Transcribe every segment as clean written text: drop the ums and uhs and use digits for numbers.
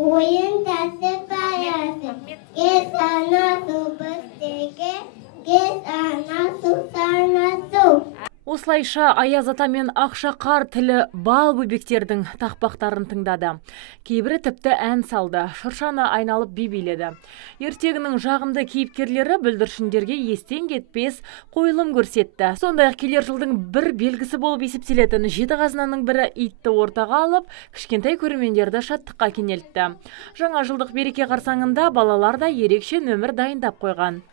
Oyun tası parası, kes ana su bıstege, kes ana su sana su. Осылайша Аяз ата мен Ақшақар тілі бал бөбектердің тақпақтарын тыңдады. Кейбірі тіпті ән салды, шыршаны айналып би биледі. Ертегінің жағымды кейіпкерлері бүлдіршіндерге естен кетпес қойылым көрсетті. Сондай-ақ келер жылдың бір белгісі болып есептелетін жеті қазынаның бірі итті ортаға алып, кішкентай көрермендерді шаттыққа кенелтті. Жаңа жылдық береке қарсаңында балалар да ерекше нөмір дайындап қойған.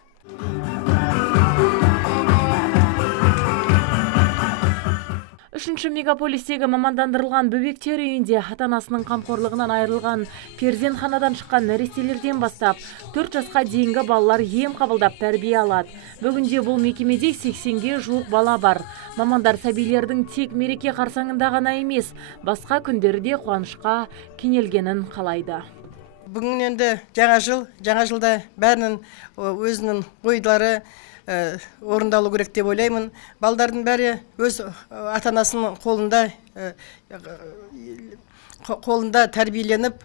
Үшінші мегаполистегі мамандандырылған бөбектер үйінде ата-анасының қамқорлығынан айырылған перзентханадан шыққан нәрестелерден бастап 4 жасқа дейінгі балалар ем қабылдап тәрбие алады. Бүгінде бұл мекемеде 80-ге жуық бала бар. Мамандар сәбилердің тек мереке қарсаңында ғана емес, басқа күндерде қуанышқа кенелгенін қалайды. Бүгін енді жаңа жылда бәрінің өзінің ойдары орындалу керек деп ойлаймын. Балдардың бәрі өз ата-анасының қолында тәрбиеленіп,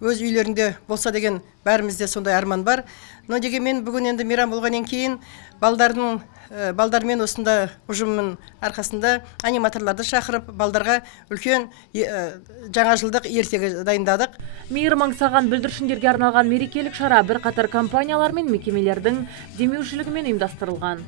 өз үйлерінде болса деген бәрімізде сондай арман бар. Но дегенмен бүгін енді мейрам болғаннан кейін балдармен осында ұжымның арқасында аниматорларды шақырып, балдарға үлкен жаңа жылдық ертегі дайындадық. Мейірім аңсаған бүлдіршіндерге арналған мерекелік шара бірқатар компаниялар мен мекемелердің демеушілігімен ұйымдастырылған.